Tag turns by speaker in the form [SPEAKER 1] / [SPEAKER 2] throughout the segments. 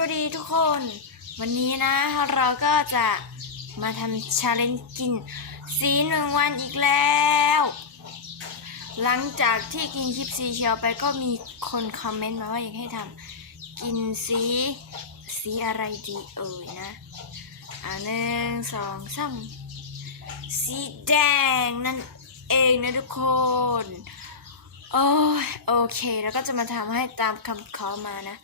[SPEAKER 1] วัสดีทุกคน วันนี้นะเราก็จะมาทำชาเลนจ์กินสีหนึ่งวันอีกแล้ว หลังจากที่กินคลิปสีเขียวไปก็มีคนคอมเมนต์มาว่าอยากให้ทำกินสีสีอะไรดีเอ่ยนะอ่าหนึ่งสองสามสีแดงนั่นเองนะทุกคนโอ้ยโอเค แล้วก็จะมาทำให้ตามคำขอมานะ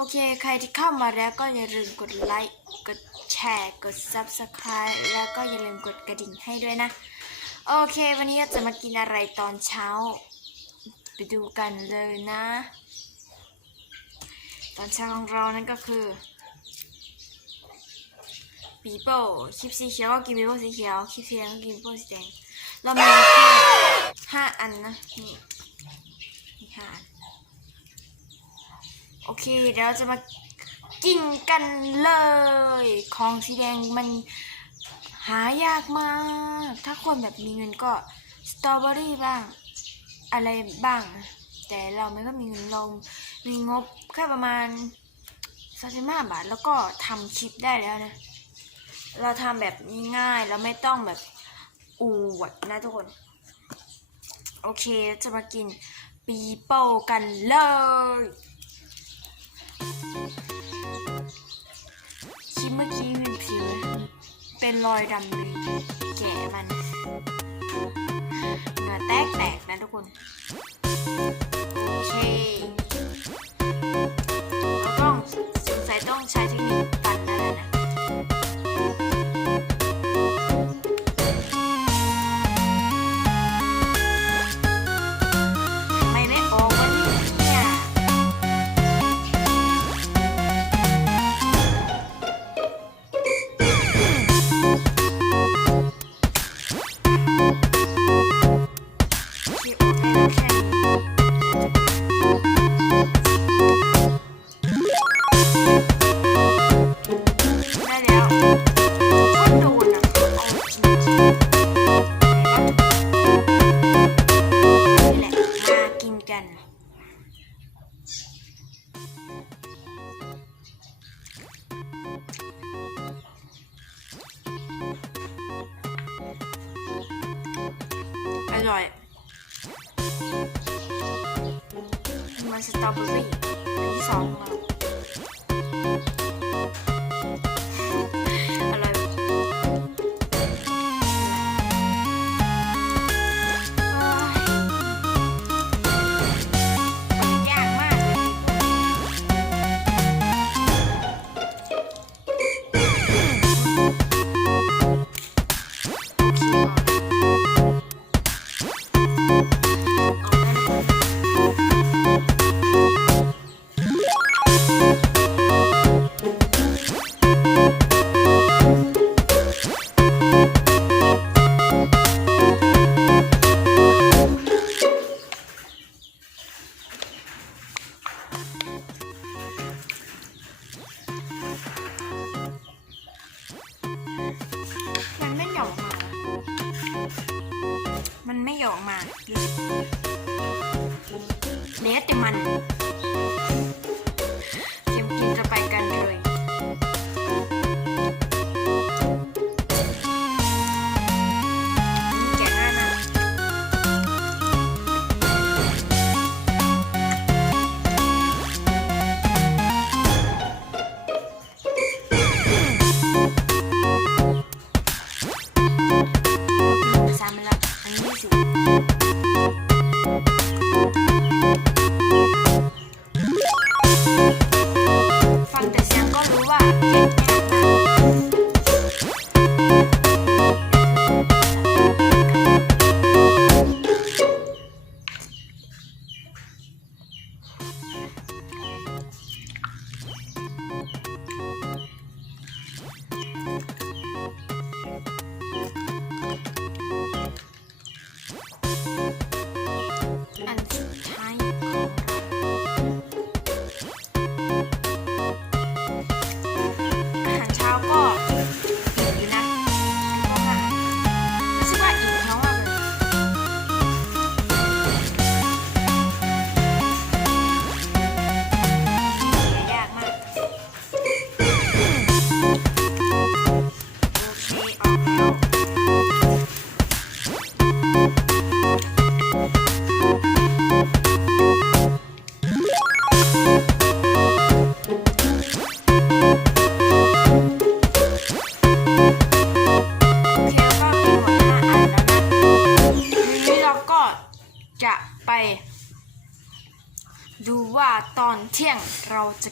[SPEAKER 1] โอเค ใครที่เข้ามาแล้วก็อย่าลืมกดไลค์ กดแชร์ กด Subscribe แล้วก็อย่าลืมกดกระดิ่งให้ด้วยนะ โอเค วันนี้จะมากินอะไรตอนเช้า ไปดูกันเลยนะ ตอนเช้าของเรานั่นก็คือปีโป้คลิปสีเขียวก็กินปีโป้สีเขียว คลิปสีแดงก็กินปีโป้สีแดง เรามีแค่ห้าอันนะนี่มีห้าอัน โอ เคเดี๋ยวเราจะมากินกันเลย ของสีแดงมันหายากมาก ถ้าคนแบบมีเงินก็สตรอเบอรี่บ้าง อะไรบ้าง แต่เราไม่ก็มีเงินเรามีงบแค่ประมาณสามสิบห้าบาทแล้วก็ทำคลิปได้แล้วนะ เราทำแบบง่ายๆแล้วไม่ต้องแบบอวดนะทุกคน โอเคจะมากินปีโป้กันเลย ลิปเมื่อกี้เป็นผิวเป็นรอยดำเลยแกะมันเหงื่อแตกแตกนะทุกคนโอเค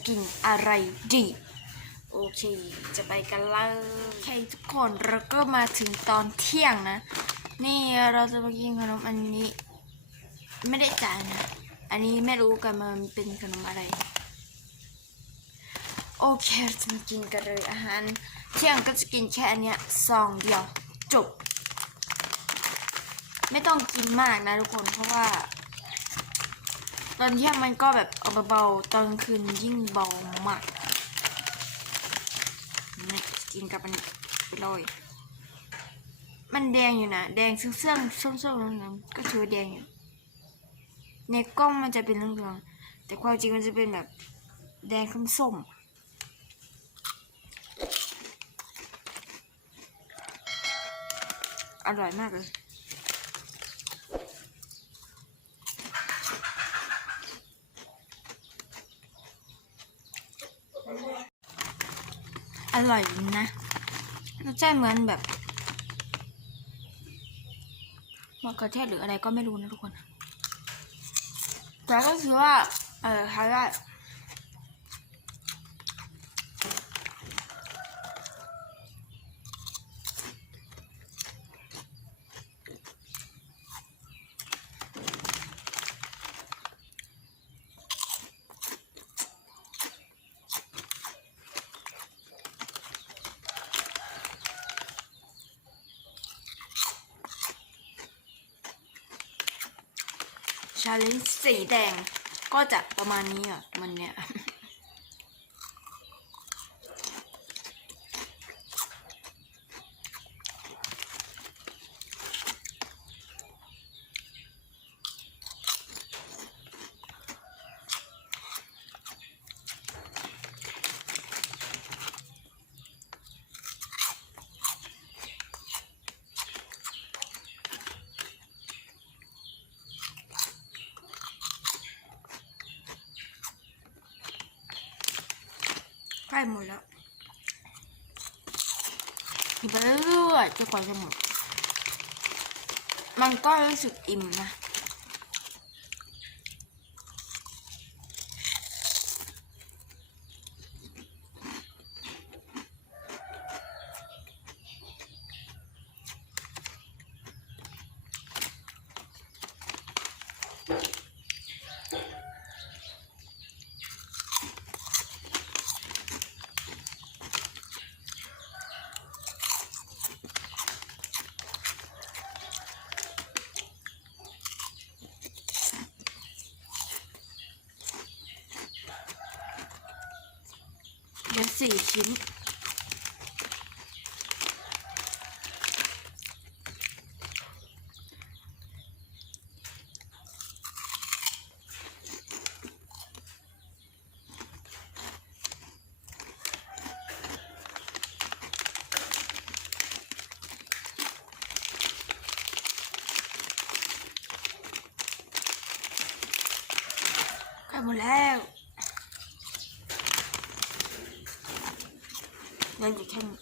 [SPEAKER 1] กินอะไรดี โอเค จะไปกันเลยโอเคทุกคนเราก็มาถึงตอนเที่ยงนะ นี่เราจะมากินขนมอันนี้ ไม่ได้จ่ายนะ อันนี้ไม่รู้กันมันเป็นขนมอะไร โอเคเราจะมากินกันเลยอาหาร เที่ยงก็จะกินแค่อันเนี้ยซองเดียวจบ ไม่ต้องกินมากนะทุกคนเพราะว่า ตอนเที่ยงมันก็แบบเอาเบาๆ ตอนคืนยิ่งเบามากนี่กินกับมันไปเลยมันแดงอยู่นะ แดงเสื่องๆส้มๆเหลืองๆก็ถือว่าแดงอยู่ ในกล้องมันจะเป็นเหลืองๆแต่ความจริงมันจะเป็นแบบแดงส้มๆอร่อยมากเลย อร่อยนะรสชาติเหมือนแบบมะเขือเทศหรืออะไรก็ไม่รู้นะทุกคน แต่ก็คือว่า เออทานได้ ชาเลนจ์สีแดงก็จะประมาณนี้อะมันเนี่ย หมดแล้วกินไปเรื่อยๆจนกว่าจะหมด มันก็รู้สึกอิ่มนะ สี่ชิ้นใก ล้หมดแล้วยังอยู่แค่นี้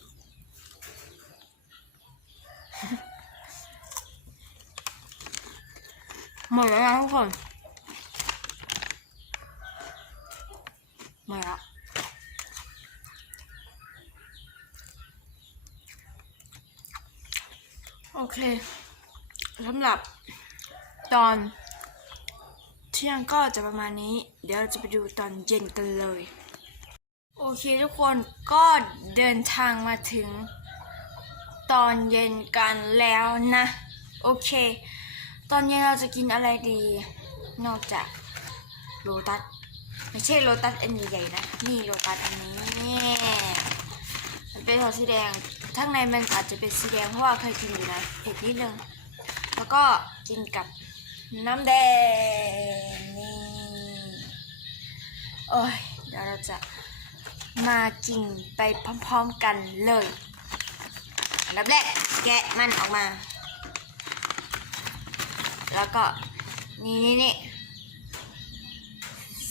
[SPEAKER 1] หมดแล้วนะทุกคนหมดแล้วโอเคสำหรับตอนเที่ยงก็จะประมาณนี้ เดี๋ยวเราจะไปดูตอนเย็นกันเลย โอเคทุกคนก็เดินทางมาถึงตอนเย็นกันแล้วนะ โอเค ตอนเย็นเราจะกินอะไรดี นอกจากโลตัสไม่ใช่โลตัสอันใหญ่ๆนะ นี่โลตัสอันนี้มันเป็นหัวสีแดงข้งในมันอาจจะเป็นสีแดงเพราะว่าเคยกินอยู่นะเผ็ดนิดนึงแล้วก็กินกับน้ำแดงนี่โอ้ยเดี๋ยวเราจะ มากินไปพร้อมๆกันเลยอันดับแรกแกะมันออกมา แล้วก็นี่นี่นี่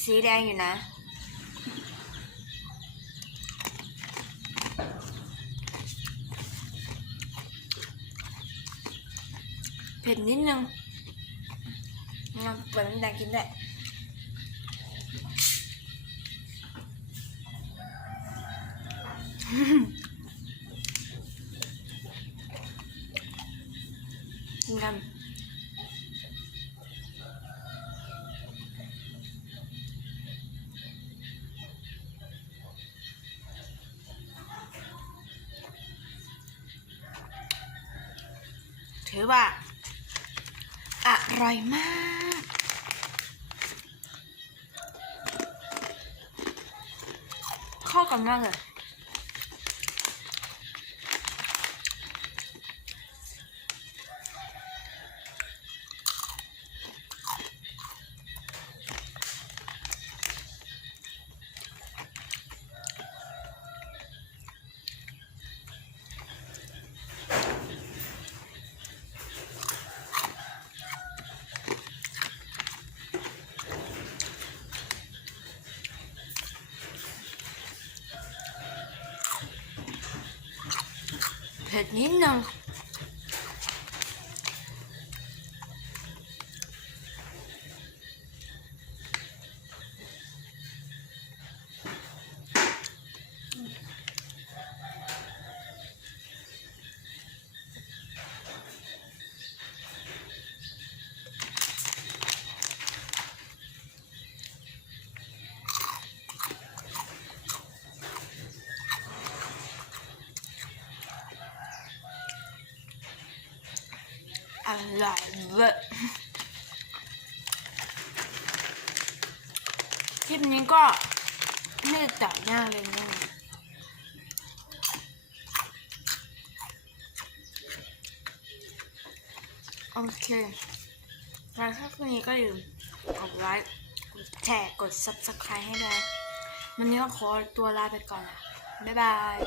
[SPEAKER 1] สีแดงอยู่นะ เผ็ดนิดนึงงั้นเปิดน้ำแดงกินได้ กินกันถือว่า อร่อยมากเข้ากันมากเลย เผ็ ร่อยเวอร์คลิปนี้ก็ไม่ได้ตัดหน้าเลยนะโอเคแล้วถ้าคืนนี้ก็อย่าลืมกดไลค์กดแชร์กด subscribe ให้ด้วยวันนี้ก็ขอตัวลาไปก่อนนะบ๊ายบาย